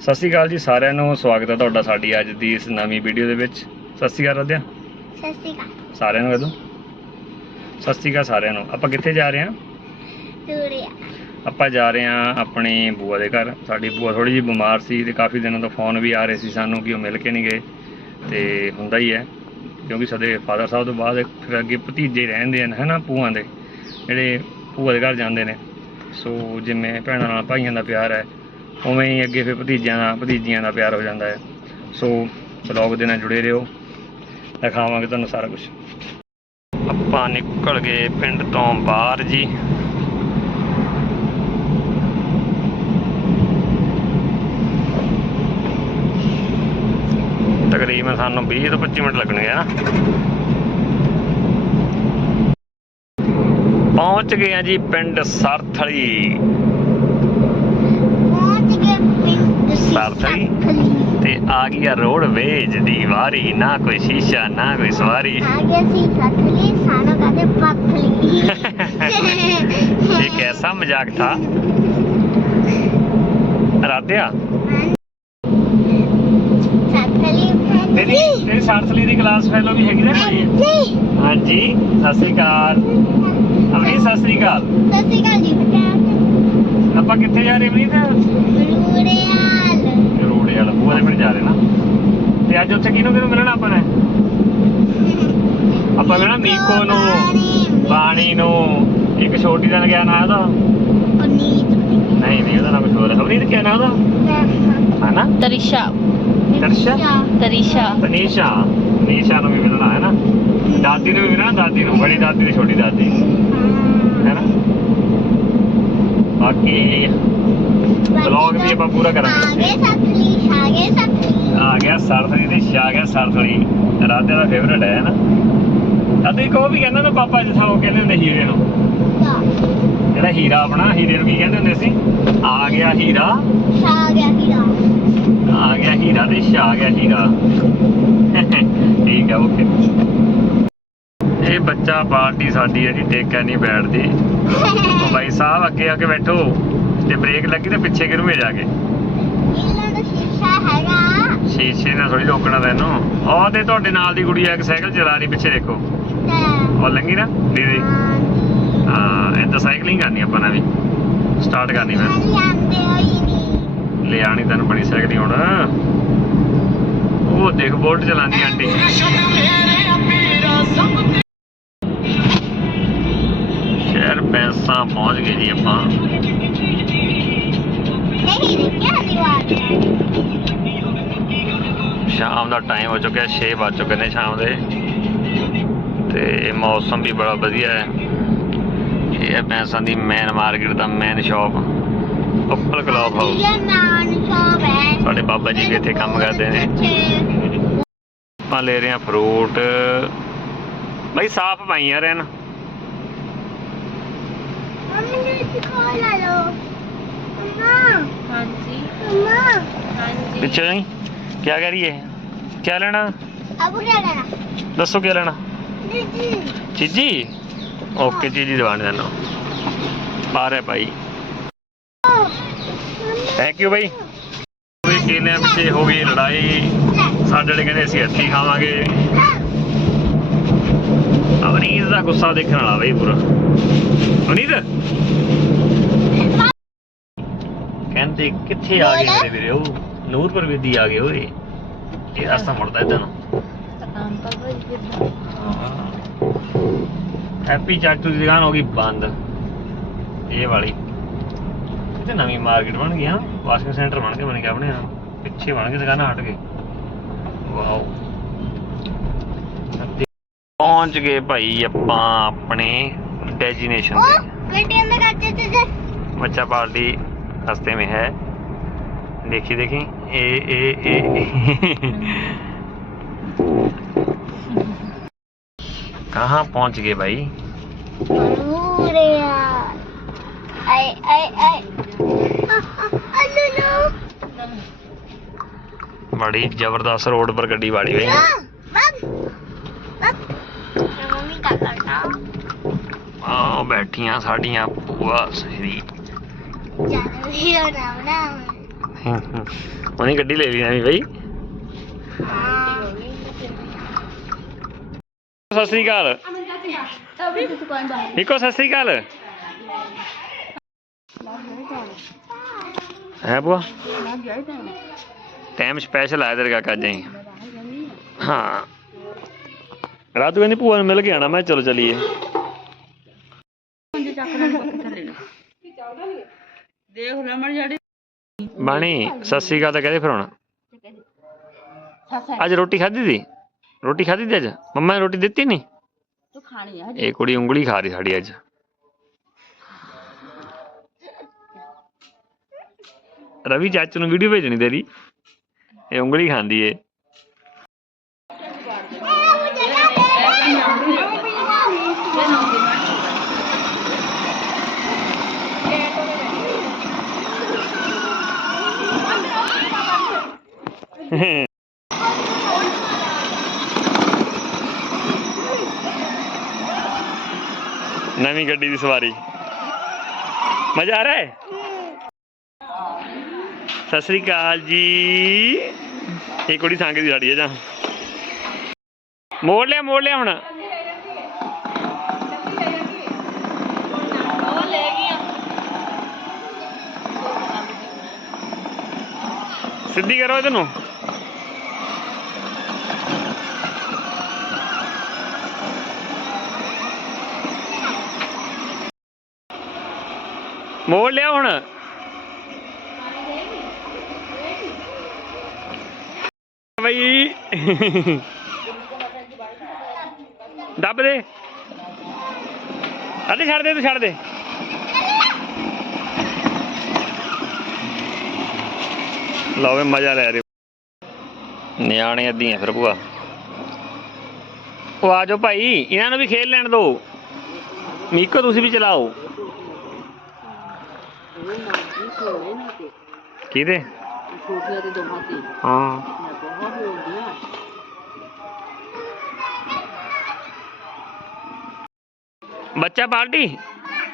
ਸਤਿ ਸ਼੍ਰੀ ਅਕਾਲ ਜੀ ਸਾਰਿਆਂ ਨੂੰ ਸਵਾਗਤ ਹੈ ਤੁਹਾਡਾ ਸਾਡੀ ਅੱਜ ਦੀ ਇਸ ਨਵੀਂ ਵੀਡੀਓ ਦੇ ਵਿੱਚ। ਸਤਿ ਸ਼੍ਰੀ ਅਕਾਲ ਰਦਿਆ ਸਤਿ ਸ਼੍ਰੀ ਅਕਾਲ। ਸਾਰਿਆਂ ਨੂੰ ਕਦੋਂ? ਸਤਿ ਸ਼੍ਰੀ ਅਕਾਲ ਸਾਰਿਆਂ ਨੂੰ। ਆਪਾਂ ਕਿੱਥੇ ਜਾ ਰਹੇ ਹਾਂ? ਆਪਾਂ ਜਾ ਰਹੇ ਹਾਂ ਆਪਣੀ ਬੂਆ ਦੇ ਘਰ। ਸਾਡੀ ਬੂਆ ਥੋੜੀ ਜਿਹੀ ਬਿਮਾਰ ਸੀ ਤੇ ਕਾਫੀ ਦਿਨਾਂ ਤੋਂ ਫੋਨ ਵੀ ਆ ਰਹੇ ਸੀ ਸਾਨੂੰ ਕਿ ਉਹ ਮਿਲ ਕੇ ਨਹੀਂ ਗਏ। ਤੇ ਹੁੰਦਾ ਹੀ ਹੈ ਕਿਉਂਕਿ ਸਾਡੇ ਫਾਦਰ ਸਾਹਿਬ ਤੋਂ ਬਾਅਦ ਫਿਰ ਅੱਗੇ ਭਤੀਜੇ ਰਹਿੰਦੇ ਹਨ ਹਨਾ ਭੂਆਂ ਦੇ ਜਿਹੜੇ ਭੂਆ ਦੇ ਘਰ ਜਾਂਦੇ ਨੇ। ਸੋ ਜਿਵੇਂ ਭੈਣਾਂ ਨਾਲ ਭਾਈਆਂ ਦਾ ਪਿਆਰ ਹੈ ਉਵੇਂ ਹੀ ਅੱਗੇ ਫਿਰ ਭਤੀਜਿਆਂ ਦਾ ਭਤੀਜੀਆਂ ਦਾ ਪਿਆਰ ਹੋ ਜਾਂਦਾ ਹੈ। ਸੋ ਬਲੌਗ ਦੇ ਨਾਲ ਜੁੜੇ ਰਹੋ। ਦਿਖਾਵਾਂਗੇ ਤੁਹਾਨੂੰ ਸਾਰਾ ਕੁਝ ਆਪਾਂ ਨਿਕਲ ਗਏ ਪਿੰਡ ਤੋਂ ਬਾਹਰ ਜੀ। ਤਕਰੀਬਨ ਸਾਨੂੰ 20 ਤੋਂ 25 ਮਿੰਟ ਲੱਗਣਗੇ ਆ ਪਹੁੰਚ ਗਏ ਆ ਜੀ ਪਿੰਡ ਸਰਥਲੀ ਪਹੁੰਚ ਗਏ ਪਿੰਡ ਸਰਥਲੀ। ਤੇ ਆ ਗਈ ਆ ਰੋਡਵੇਜ ਦੀ ਵਾਰੀ ਨਾ ਕੋਈ ਸ਼ੀਸ਼ਾ ਨਾ ਕੋਈ ਸਵਾਰੀ। ਆ ਗਏ ਸੀ ਸਤਲੀ ਸਾਨੂੰ ਕਹਦੇ ਪਤਲੀ ਇਹ ਕੈਸਾ ਮਜ਼ਾਕ ਥਾ? ਰਾਧਿਆ ਤੇਰੀ ਤੇਰੀ ਸਰਥਲੀ ਦੀ ਕਲਾਸ ਫੈਲੋ ਵੀ ਹੈਗੀ ਨਾ ਕੋਈ ਹਾਂਜੀ। ਸਤਿ ਸ੍ਰੀ ਅਕਾਲ। ਅਮਰੀ ਸਤਿ ਸ੍ਰੀ ਅਕਾਲ। ਸਤਿ ਸ਼੍ਰੀ ਅਕਾਲ ਜੀ ਆਪਾਂ ਕਿੱਥੇ ਜਾ ਰਹੇ ਅਮਰੀਤ? ਰੂੜਿਆਲ ਰੋੜੇ ਵਾਲਾ ਬੂਆ ਦੇ ਪਿੰਡ ਜਾ ਰਹੇ ਨਾ ਤੇ ਅੱਜ ਉੱਥੇ ਕਿਹਨੂੰ ਕਿਹਨੂੰ ਮਿਲਣਾ ਆਪਾਂ ਨੇ? ਆਪਾਂ ਮਿਲਣਾ ਮੀਕੋ ਨੂੰ ਬਾਣੀ ਨੂੰ ਇੱਕ ਛੋਟੀ ਦਾ ਗਿਆ ਨਾਂ ਉਹਦਾ? ਨਹੀਂ ਨਹੀਂ ਉਹਦਾ ਨਾਮ ਕੁਝ ਹੋਰ ਹੈ। ਅਮਰੀਤ ਕੀ ਨਾਂ ਉਹਦਾ? ਹੈ ਨਾ? ਤਰਿਸ਼ਾ। ਦਰਸ਼ਾ ਤਰਿਸ਼ਾ। ਤਨੀਸ਼ਾ। ਨੀਸ਼ਾ ਨੂੰ ਵੀ ਮਿਲਣਾ ਹੈ ਨਾ? ਦਾਦੀ ਨੂੰ ਵੀ ਮਿਲਣਾ ਦਾਦੀ ਨੂੰ। ਬੜੀ ਦਾਦੀ ਤੇ ਛੋਟੀ ਦਾਦੀ। ਹੈ ਨਾ? ਬਾਕੀ ਵਲੌਗ ਵੀ ਆਪਾਂ ਪੂਰਾ ਕਰਾਂਗੇ। ਸਤਲੀ ਆਗੇ ਸਤਲੀ ਆ ਗਿਆ ਸਰਥਲੀ ਤੇ ਛਾ ਗਿਆ ਸਰਥਲੀ ਰਾਧੇ ਦਾ ਫੇਵਰਟ ਹੈ ਨਾ? ਤਾਂ ਤੁਸੀਂ ਕਹੋ ਵੀ ਕਹਿੰਦਾ ਨਾ ਪਾਪਾ ਜਿਹਾ ਉਹ ਕਹਿੰਦੇ ਹੁੰਦੇ ਹੀਰੇ ਨੂੰ। ਜਿਹੜਾ ਹੀਰਾ ਆਪਣਾ ਹੀਰੇ ਨੂੰ ਕੀ ਕਹਿੰਦੇ ਹੁੰਦੇ ਸੀ? ਆ ਗਿਆ ਹੀਰਾ। ਆ ਗਿਆ ਹੀਰਾ। ਆ ਗਿਆ ਹੀਰਾ ਤੇ ਛਾ ਗਿਆ ਹੀਰਾ। ਠੀਕ ਹੈ ਓਕੇ। ਇਹ ਬੱਚਾ ਪਾਰਟੀ ਸਾਡੀ ਜਿਹੜੀ ਟੇਕਾ ਨਹੀਂ ਬੈਠਦੀ। ਉਹ ਭਾਈ ਸਾਹਿਬ ਅੱਗੇ ਆ ਕੇ ਬੈਠੋ। ਤੇ ਬ੍ਰੇਕ ਲੱਗੀ ਤੇ ਪਿੱਛੇ ਗਿਰੂਗੇ ਜਾ ਕੇ? ਇਹਨਾਂ ਦਾ ਸ਼ੀਸ਼ਾ ਹੈਗਾ ਸ਼ੀਸ਼ੇ ਨਾਲ ਥੋੜੀ ਰੋਕਣਾ ਤੈਨੂੰ। ਉਹ ਤੇ ਤੁਹਾਡੇ ਨਾਲ ਦੀ ਕੁੜੀ ਆ ਇੱਕ ਸਾਈਕਲ ਚਲਾ ਰਹੀ ਪਿੱਛੇ ਦੇਖੋ। ਉਹ ਲੰਗੀ ਨਾ ਦੀਦੀ? ਹਾਂ ਏਦਾਂ ਸਾਈਕਲਿੰਗ ਕਰਨੀ ਆਪਾਂ ਨੇ ਵੀ। ਸਟਾਰਟ ਕਰਨੀ ਮੈਂ। ਲੈ ਆਣੀ ਤੈਨੂੰ ਬਣੀ ਸਾਈਕਲਿੰਗ ਹੁਣ। ਉਹ ਦੇਖ ਬੋਲਟ ਚਲਾਉਂਦੀ ਆਂਟੀ। ਸ਼ਹਿਰ ਪੈਸਾ ਪਹੁੰਚ ਗਏ ਜੀ ਆਪਾਂ। ਸ਼ਾਮ ਦਾ ਟਾਈਮ ਹੋ ਚੁੱਕਿਆ 6 ਵੱਜ ਚੁੱਕੇ ਨੇ ਸ਼ਾਮ ਦੇ। ਤੇ ਮੌਸਮ ਵੀ ਬੜਾ ਵਧੀਆ ਹੈ। ਇਹ ਹੈ ਪੈਸਾਂ ਦੀ ਮੇਨ ਮਾਰਕੀਟ ਦਾ ਮੇਨ ਸ਼ਾਪ ਉੱਪਰ ਕਲੌਬ ਹਾਊਸ ਸਾਡੇ ਬਾਬਾ ਜੀ ਵੀ ਇੱਥੇ ਕੰਮ ਕਰਦੇ ਨੇ। ਆਪਾਂ ਲੈ ਰਹੇ ਹਾਂ ਫਰੂਟ ਬਈ, ਸਾਫ਼ ਪਾਈ ਯਾਰ ਇਹਨਾਂ ਮੰਮੀ ਨੇ ਸਿਖਾ ਲਾ ਲੋ ਮੰਮਾ ਹਾਂਜੀ। ਮੰਮਾ। ਹਾਂਜੀ। ਪਿੱਛੇ ਜਾਈ। ਕੀ ਕਰ ਰਹੀ ਹੈ ਕੀ ਲੈਣਾ? ਦੱਸੋ ਕੀ ਲੈਣਾ? ਜੀ ਚੀਜੀ ਓਕੇ ਚੀਜੀ ਦਵਾਣ ਦੇਣਾ ਪਾ ਰਿਹਾ ਭਾਈ। ਥੈਂਕ ਯੂ ਬਾਈ ਕੋਈ ਕਿਨੇ ਪਿੱਛੇ ਹੋ ਗਈ ਲੜਾਈ। ਸਾਡੇ ਵਾਲੇ ਕਹਿੰਦੇ ਅਸੀਂ ਇੱਥੇ ਹੀ ਖਾਵਾਂਗੇ। ਅਵਨੀਤ ਦਾ ਗੁੱਸਾ ਦੇਖਣ ਵਾਲਾ ਬਈ ਪੂਰਾ। ਅਵਨੀਤ? ਤੇ ਕਿੱਥੇ ਆ ਗਏ ਮੇਰੇ ਵੀਰੇ? ਉਹ ਨੂਰਪੁਰ ਵਿਧੀ ਆ ਗਏ ਓਏ। ਇਹ ਰਸਤਾ ਮੁੜਦਾ ਇਦਾਂ ਨੂੰ। ਹੈਪੀ ਚਾਚੂ ਦੀ ਦੁਕਾਨ ਹੋ ਗਈ ਬੰਦ। ਇਹ ਵਾਲੀ। ਤੇ ਨਵੀਂ ਮਾਰਕੀਟ ਬਣ ਗਈ ਹਾਂ। ਵਾਸ਼ਿੰਗ ਸੈਂਟਰ ਬਣ ਕੇ ਬਣ ਗਿਆ ਆਪਣੇ ਪਿੱਛੇ ਬਣ ਗਈ ਦੁਕਾਨਾਂ ਹਟ ਕੇ ਵਾਓ। ਪਹੁੰਚ ਗਏ ਭਾਈ ਆਪਾਂ ਆਪਣੇ ਡੈਜੀਨੇਸ਼ਨ ਤੇ। ਬੱਚਾ ਪਾਰਟੀ रास्ते में है देखिए देखिए ए ए ए कहाँ पहुंच गए भाई अरे यार आई आई आई अल्लू लो बड़ी जबरदस्त रोड पर गड्डी वाड़ी हुई है बब बब मम्मी का ਉਹੀ ਹੋਣਾ ਬਣਾ ਹੂੰ ਹੂੰ ਉਹਨੇ ਗੱਡੀ ਲੈ ਲਈ ਨਵੀਂ ਬਈ ਹਾਂ ਸਤਿ ਸ੍ਰੀ ਅਕਾਲ ਨਿੱਕੋ ਸਤਿ ਸ੍ਰੀ ਅਕਾਲ ਹੈ ਬੁਆ ਟਾਈਮ ਸਪੈਸ਼ਲ ਆ ਤੇਰੇ ਕਾਕਾ ਜੀ। ਹਾਂ। ਰਾਤੂ ਕਹਿੰਦੀ ਭੂਆ ਨੂੰ ਮਿਲ ਕੇ ਆਣਾ ਮੈਂ ਕਿਹਾ ਚਲੋ ਚਲੀਏ। ਬਾਣੀ ਸਤਿ ਸ੍ਰੀ ਅਕਾਲ ਤਾਂ ਕਹਦੇ ਫਿਰ ਹੁਣ। ਅੱਜ ਰੋਟੀ ਖਾਧੀ ਸੀ? ਰੋਟੀ ਖਾਧੀ ਸੀ ਅੱਜ? ਮੰਮਾ ਨੇ ਰੋਟੀ ਦਿੱਤੀ ਨਹੀਂ? ਤੂੰ ਖਾਣੀ ਆ ਇਹ ਕੁੜੀ ਉਂਗਲੀ ਖਾ ਰਹੀ ਸਾਡੀ ਅੱਜ। ਰਵੀ ਚਾਚੂ ਨੂੰ ਵੀਡੀਓ ਭੇਜਣੀ ਤੇਰੀ। ਇਹ ਉਂਗਲੀ ਖਾਂਦੀ ਏ। ਨਵੀਂ ਗੱਡੀ ਦੀ ਸਵਾਰੀ। ਮਜ਼ਾ ਆ ਰਿਹਾ ਹੈ? ਸਤਿ ਸ੍ਰੀ ਅਕਾਲ ਜੀ। ਇਹ ਕੁੜੀ ਸੰਗ ਦੀ ਸਾਡੀ ਹੈ ਜਾਂ? ਮੋੜ ਲਿਆ ਮੋੜ ਲਿਆ ਹੁਣ। ਸਿੱਧੀ ਕਰੋ ਇਹਨੂੰ। ਮੋੜ ਲਿਆ ਹੁਣ। ਬਈ। ਦੱਬ ਦੇ। ਅੱਧੇ ਛੱਡ ਦੇ, ਤੂੰ ਛੱਡ ਦੇ। ਲਓ ਵੇ ਮਜ਼ਾ ਲੈ ਰਹੇ ਨਿਆਣੇ ਅੱਧੀ ਅੱਧੀਆਂ ਫਿਰ ਭੂਆ। ਉਹ ਆ ਭਾਈ, ਇਹਨਾਂ ਨੂੰ ਵੀ ਖੇਲ ਲੈਣ ਦਿਓ। ਮੀਕੋ ਤੁਸੀਂ ਵੀ ਚਲਾਓ। ਕਿਹਦੇ ਛੋਟੀਆਂ ਤੇ ਦੋਹਾਂ ਤੇ ਹਾਂ ਮੈਂ ਬਹੁਤ ਬੋਲਦੀਆਂ ਬੱਚਾ ਪਾਰਟੀ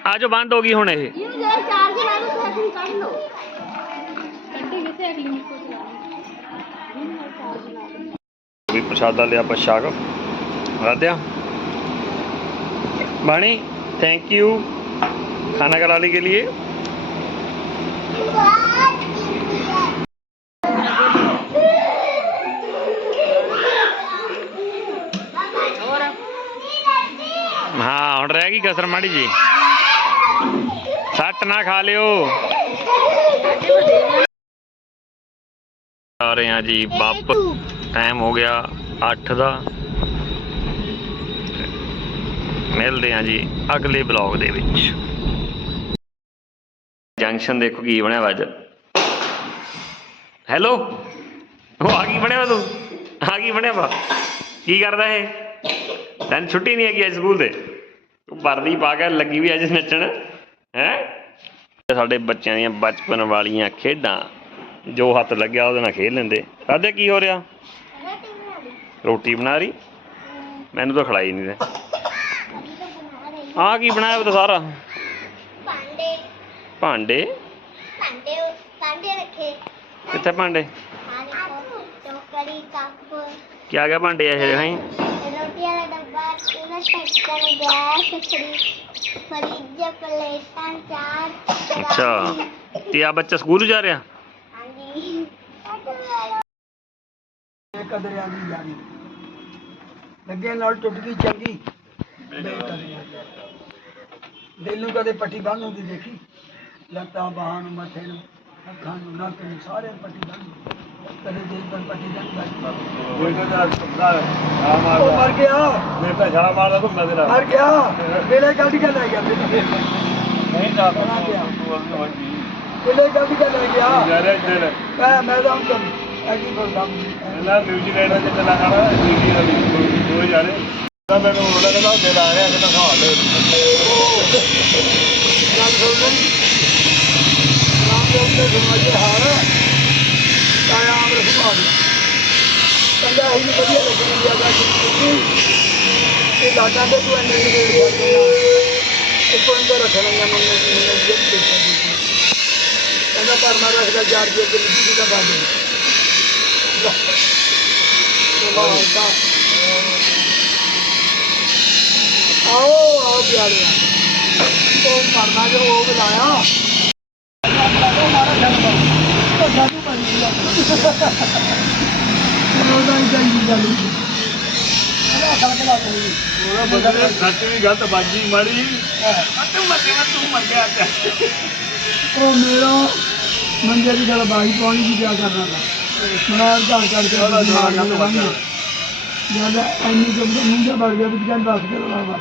ਆ ਜਾਓ ਬੰਦ ਹੋ ਗਈ ਹੁਣ ਇਹ ਇਹ ਜਿਹੜਾ ਚਾਰਜ ਲਾ ਲਓ ਤਾਂ ਤੁਸੀਂ ਕੱਢ ਲਓ ਕੱਢੀ ਕਿਤੇ ਅਗਲੀ ਨੂੰ ਕੁਝ ਲਾ ਵੀ ਪ੍ਰਸ਼ਾਦਾ ਲਿਆ ਆਪਾਂ ਛਕ ਰਾਧਿਆ ਬਾਣੀ थैंक यू खाना कराने के लिए ਰਹਿ ਗਈ ਕਸਰ ਮਾੜੀ ਜੀ। ਸੱਟ ਨਾ ਖਾ ਲਿਓ। ਆ ਰਹੇ ਹਾਂ ਜੀ ਵਾਪਸ। ਟਾਈਮ ਹੋ ਗਿਆ 8 ਦਾ। ਮਿਲਦੇ ਹਾਂ ਜੀ ਅਗਲੇ ਬਲੌਗ ਦੇ ਵਿੱਚ। ਜੰਕਸ਼ਨ ਦੇਖੋ ਕੀ ਬਣਿਆ ਵਾ ਅੱਜ। ਹੈਲੋ ਉਹ ਆ ਕੀ ਬਣਿਆ ਵਾ ਤੂੰ? ਆ ਕੀ ਬਣਿਆ ਵਾ? ਕੀ ਕਰਦਾ ਇਹ? ਤੈਨੂੰ ਛੁੱਟੀ ਨਹੀਂ ਹੈਗੀ ਅੱਜ ਸਕੂਲ ਤੇ? ਵਰਦੀ ਪਾ ਕੇ ਲੱਗੀ ਵੀ ਅੱਜ ਨੱਚਣ ਹੈ? ਸਾਡੇ ਬੱਚਿਆਂ ਦੀਆਂ ਬਚਪਨ ਵਾਲੀਆਂ ਖੇਡਾਂ ਜੋ ਹੱਥ ਲੱਗਿਆ ਉਹਦੇ ਨਾਲ ਖੇਡ ਲੈਂਦੇ। ਰਾਧੇ ਕੀ ਹੋ ਰਿਹਾ? ਰੋਟੀ ਬਣਾ ਰਹੀ ਮੈਨੂੰ ਤਾਂ ਖਿਲਾਈ ਨਹੀਂ ਤੇ ਆਹ ਕੀ ਬਣਾਇਆ ਉਹ ਸਾਰਾ? ਭਾਂਡੇ। ਭਾਂਡੇ? ਭਾਂਡੇ ਭਾਂਡੇ ਰੱਖੇ। ਕਿੱਥੇ ਭਾਂਡੇ? ਆ ਟੋਕਰੀ ਕੱਪ। ਕੀ ਆ ਗਿਆ ਭਾਂਡੇ ਇਹ ਡੱਬਾ ਇਹਨਾਂ ਗੈਸ ਫਰੀ ਫਰਿੱਜ ਪਲੇਟਾਂ ਚਾਰ ਅੱਛਾ। ਤੇ ਆ ਬੱਚਾ ਸਕੂਲ ਜਾ ਰਿਹਾ? ਹਾਂਜੀ ਕਦਰਿਆਂ ਦੀ ਯਾਰੀ ਲੱਗੇ ਨਾਲ ਟੁੱਟ ਗਈ, ਚੰਗੀ। ਬੇਕਦਰਿਆਂ ਦੀ। ਦਿਲ ਨੂੰ ਕਦੇ ਪੱਟੀ ਬੰਨ ਹੁੰਦੀ ਦੇਖੀ। ਲੱਤਾਂ, ਬਾਹਾਂ ਨੂੰ, ਮੱਥੇ ਨੂੰ, ਅੱਖਾਂ ਨੂੰ, ਨੱਕ ਨੂੰ ਸਾਰੇ ਨੂੰ ਪੱਟੀ ਬੰਨ ਕਦੇ ਦਿਲ ਪਰ ਪੱਟੀ ਬੰਨ ਉਹ ਮਰ ਗਿਆ। ਮਰ ਗਿਆ। ਵੇਲੇ ਕੱਢ ਕੇ ਲੈ ਗਿਆ। ਨਹੀਂ ਜਾ ਵੇਲੇ ਕੱਢ ਕੇ ਲੈ ਗਿਆ ਮੈਂ ਮੈਂ ਤਾਂ ਹੁਣ ਐਗੀ ਬੋਲਦਾ। ਗੱਲ ਸੁਣ ਲੈ। ਰਾਮ ਦੇ ਉੱਤੇ ਸਮਾਜੇ ਹਾਰ। ਕਾਇਆ ਆਮਰ ਸੁਭਾ ਗਿਆ ਕਹਿੰਦਾ ਹੀ ਵਧੀਆ ਲੱਗਣੀ ਜ਼ਿਆਦਾ ਕਿ ਇਹ ਲਾਡਾ ਤੇ ਤੂੰ ਇੰਨੇ ਦੇ ਇਹ ਕੋਈ ਅੰਦਰ ਰੱਖਣਾ ਜਾਂ ਮੰਗਣਾ ਨਹੀਂ ਜਿੱਤ ਤੇ ਕਹਿੰਦਾ ਪਰ ਮੈਂ ਰੱਖਦਾ ਚਾਰ ਜੀ ਤੇ ਲਿਖੀ ਦਾ ਬਾਜੂ ਆਓ ਆਓ ਪਿਆਰੇ ਉਹ ਮਰਨਾ ਜੋ ਉਹ ਬੁਲਾਇਆ ਮਾਰਾ ਛੱਡ ਉਹ ਸਾਧੂ ਬਣੀ ਉਹਦਾ ਹੀ ਚੰਗੀ ਗੱਲ ਉਹਦਾ ਖੜਕ ਲਾ ਕੋਈ ਉਹਦਾ ਬਦਲੇ ਸੱਚ ਵੀ ਗਲਤ ਬਾਜੀ ਮਾਰੀ ਤੂੰ ਮਰ ਗਿਆ ਤੂੰ ਮਰ ਗਿਆ ਉਹ ਮੇਰਾ ਮੰਜੇ ਦੀ ਗੱਲ ਬਾਈ ਪਾਣੀ ਦੀ ਕਿਆ ਕਰਨਾ ਤਾਂ ਮਨਾਰ ਝਾੜ ਕੱਢ ਕੇ ਉਹਦਾ ਜਵਾਬ ਮਾਰ ਨਾ ਕੇ ਜਦ ਐਨੀ ਜਬ ਮੁੰਡੇ ਵੜ ਗਿਆ ਤੇ ਕਹਿੰਦਾ ਦੱਸ ਕੇ ਲਾ ਵਾ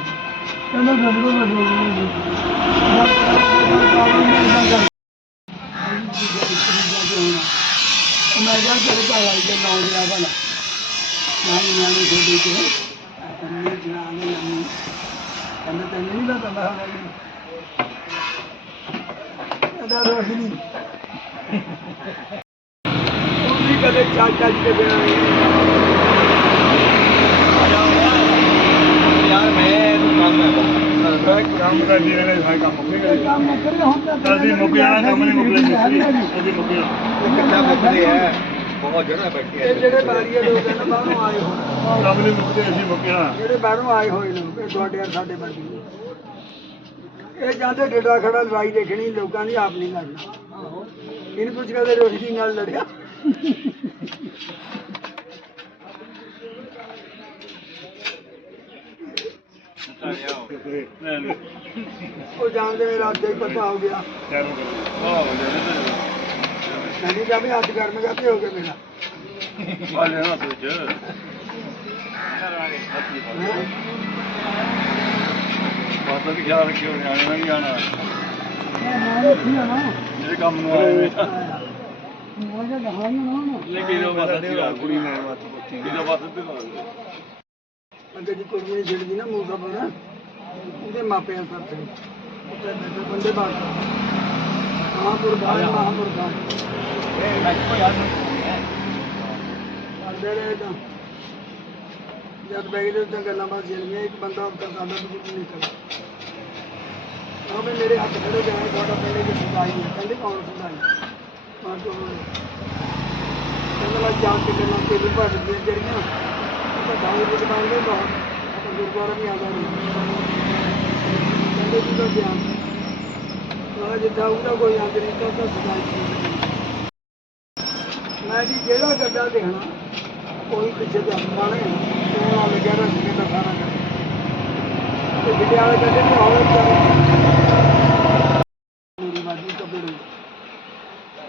ਕਹਿੰਦਾ ਫਿਰ ਕੋ ਮੈਂ ਬੋਲ ਮੈਂ ਜਾ ਕੇ ਘਰ ਆਈ ਤੇ ਨੌ ਜਿਹਾ ਬਣਾ ਮੈਂ ਨਿਆਣੇ ਛੋਡੇ ਕੇ ਅੰਨੇ ਜਨਾਨੇ ਅੰਨੇ ਕਹਿੰਦਾ ਤੈਨੂੰ ਨਹੀਂ ਪਤਾ ਮੈਂ ਹਾਂ ਇਹਦਾ ਰੋਸ਼ਨੀ ਉਹ ਵੀ ਕਦੇ ਚਾਚਾ ਚੱਜ ਕੇ ਬਿਨਾਂ ਯਾਰ, ਮੈਂ ਇਹਨੂੰ ਕੰਮ ਹੈ ਕੰਮ ਕਰਦੀ ਰਹਿਣੇ ਸਾਰੇ ਕੰਮ ਮੁੱਕੇ ਗਏ। ਕੰਮ ਕਰੇ ਹੁਣ ਤਾਂ ਅਸੀਂ ਮੁੱਕ ਜਾਣਾ ਕੰਮ ਨਹੀਂ ਮੁੱਕਲੇ ਮਿਸਤਰੀ ਅਸੀਂ ਮੁੱਕ ਜਾਣਾ ਕਿੰਨਾ ਮੁੱਕਦੇ ਹੈ ਬਹੁਤ ਜਣਾ ਬੈਠੇ ਇਹ ਜਿਹੜੇ ਬਾਰੀਆ ਲੋਕ ਹਨ ਬਾਹਰੋਂ ਆਏ ਹੋਏ। ਕੰਮ ਨਹੀਂ ਮੁੱਕਦੇ ਅਸੀਂ ਮੁੱਕ ਜਾਣਾ। ਜਿਹੜੇ ਬਾਹਰੋਂ ਆਏ ਹੋਏ ਨੇ ਇਹ ਤੁਹਾਡੇ ਆ ਸਾਡੇ ਵਰਗੇ। ਇਹ ਜਾਂਦੇ ਡੇਡਾ ਖੜਾ ਲੜਾਈ ਦੇਖਣੀ ਲੋਕਾਂ ਦੀ ਆਪ ਨਹੀਂ ਲੜਨਾ। ਇਹਨੂੰ ਪੁੱਛ ਕੇ ਰੋਸ਼ਨੀ ਨਾਲ ਲੜਿਆ। ਉਹ ਜਾਣਦੇ ਨੇ ਰਾਤ ਦਾ ਹੀ ਪਤਾ ਹੋ ਗਿਆ। ਕਹਿੰਦੀ ਜਾ ਵੀ ਹੱਥ ਗਰਮ ਕਰਦੇ ਹੋ ਗਏ ਮੇਰਾ। ਹੈਂ? ਬਾਤਾਂ ਵੀ ਖਿਆਲ ਰੱਖਿਓ ਨਿਆਣੇ ਨਾਲ ਨਹੀਂ ਆਣਾ ਨਾ ਜਿਹੜੇ ਕੰਮ ਨੂੰ ਆਏ ਹੋਏ ਉਹ ਜੇ ਦਹਾਈ ਨਾ ਨਾ ਨਹੀਂ ਕਿਲੋ ਬਸ ਕੁੜੀ ਨੇ ਮੱਤ ਪੁੱਤੀ ਕਿਲੋ ਬਸ ਤੇ ਅੱਗੇ ਦੀ ਕੁੜਮਣੀ ਜਿਹੜੀ ਨਾ ਮੂਸਾ ਬਣਾ ਉਹਦੇ ਮਾਪਿਆਂ ਸਰ ਤੇ ਉੱਤੇ ਬੈਠੇ ਬੰਦੇ ਬਾਤ ਮਹਾਂਪੁਰ ਬਾਦ ਮਹਾਂਪੁਰ ਬਾਦ ਕਰਦੇ ਰਹੇ ਤਾਂ। ਜਦ ਬੈਗ ਦੇ ਉੱਤੇ ਗੱਲਾਂ ਬਾਤ ਜਿਹੜੀਆਂ ਇੱਕ ਬੰਦਾ ਉੱਤੇ ਸਾਡਾ ਵੀ ਕੁਝ ਨਹੀਂ ਕਰਦਾ ਉਹ ਵੀ ਮੇਰੇ ਹੱਥ ਖੜੇ ਗਏ ਤੁਹਾਡਾ ਪਹਿਲੇ ਕਿ ਸੁਣਾਈ ਹੈ ਕਹਿੰਦੇ ਕੌਣ ਸੁਣਾਈ? ਮੈਂ ਕਿਹਾ ਕਹਿੰਦਾ ਮੈਂ ਜਾਣ ਕੇ ਗੱਲਾਂ ਤੇ ਵੀ ਭੱਜ ਜਿਹੜੀਆਂ। ਤਾਂ ਦਾਣੇ ਦੀ ਦੁਕਾਨ ਦੇ ਤਾਂ ਗੁਰਦੁਆਰਾ ਵੀ ਆਦਾ ਨਹੀਂ ਕਹਿੰਦੇ ਜੀ ਦਾ ਗਿਆਨ ਮੈਂ ਜਿੱਦਾਂ ਉਹਦਾ ਕੋਈ ਅੰਗ ਤਾਂ ਸਦਾਈ ਮੈਂ ਜੀ ਜਿਹੜਾ ਗੱਡਾ ਦੇਖਣਾ ਕੋਈ ਪਿੱਛੇ ਤੇ ਆਪਣਾ ਨੇ ਉਹ ਲੱਗਿਆ ਰੰਗ ਕੇ ਤਾਂ ਸਾਰਾ ਤੇ ਜਿਹੜੇ ਵਾਲੇ ਗੱਡੇ ਨੇ ਹੋਵੇ ਮੇਰੀ ਬਾਜੀ ਕੱਪੜੇ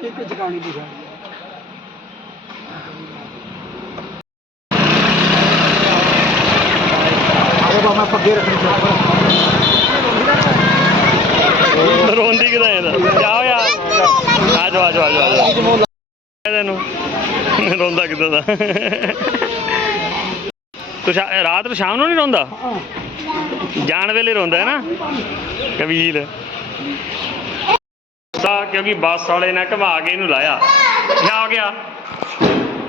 ਇੱਕ ਜਗਾਣੀ ਦਿਖਾ ਅਰੇ ਬਾ ਮੈਂ ਪੱਗੇ ਰੱਖਣੀ ਚਾਹੁੰਦਾ ਰੋਂਦੀ ਕਿਦਾਂ ਇਹਦਾ? ਜਾ ਹੋਇਆ? ਆ ਜਾ ਆ ਜਾ ਆ ਜਾ ਤੈਨੂੰ। ਰੋਂਦਾ ਕਿਦਾਂ ਦਾ? ਤੂੰ ਰਾਤ ਨੂੰ ਸ਼ਾਮ ਨੂੰ ਨਹੀਂ ਰੋਂਦਾ? ਜਾਣ ਵੇਲੇ ਰੋਂਦਾ ਹੈ ਨਾ? ਕਬੀਲ ਸਾ ਕਿਉਂਕਿ ਬੱਸ ਵਾਲੇ ਨੇ ਘਵਾ ਕੇ ਇਹਨੂੰ ਲਾਇਆ। ਕੀ ਆ ਗਿਆ?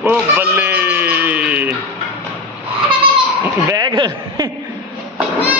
ਉਹ ਬੱਲੇ। ਬੈਗ। Bye.